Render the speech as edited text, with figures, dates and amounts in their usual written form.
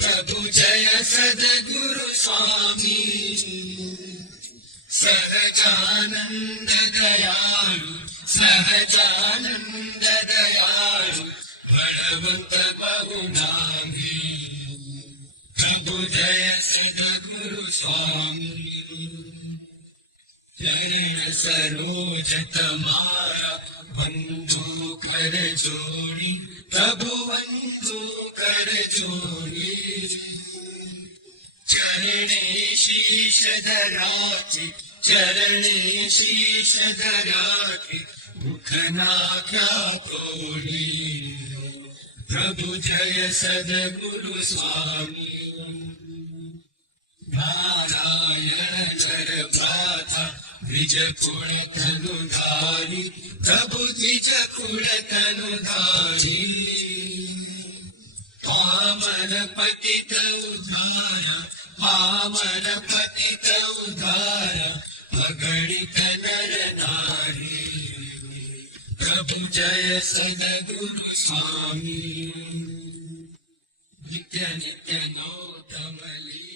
प्रभु जय सद्गुरु स्वामी सहजानंद दयालु सहजानंद दयालु बलवंत बहुनामी प्रभु जय सद्गुरु स्वामी चरण सरोज तमारा बंधु कर जोड़ी प्रभु बंधु कर जोड़ी चरणे शीश धराचे चरणे शीश धराचे मुखना क्या तोड़ी प्रभु जय सद्गुरु स्वामी नारायण कर प्राथा द्विज कुण तनुधारी प्रभु द्विज कुण तनुधारी पावन पतित उद्धारा पावन पतित उद्धारा अगणित नर नारी प्रभु जय सद्गुरु स्वामी नित्य नित्य नौतमली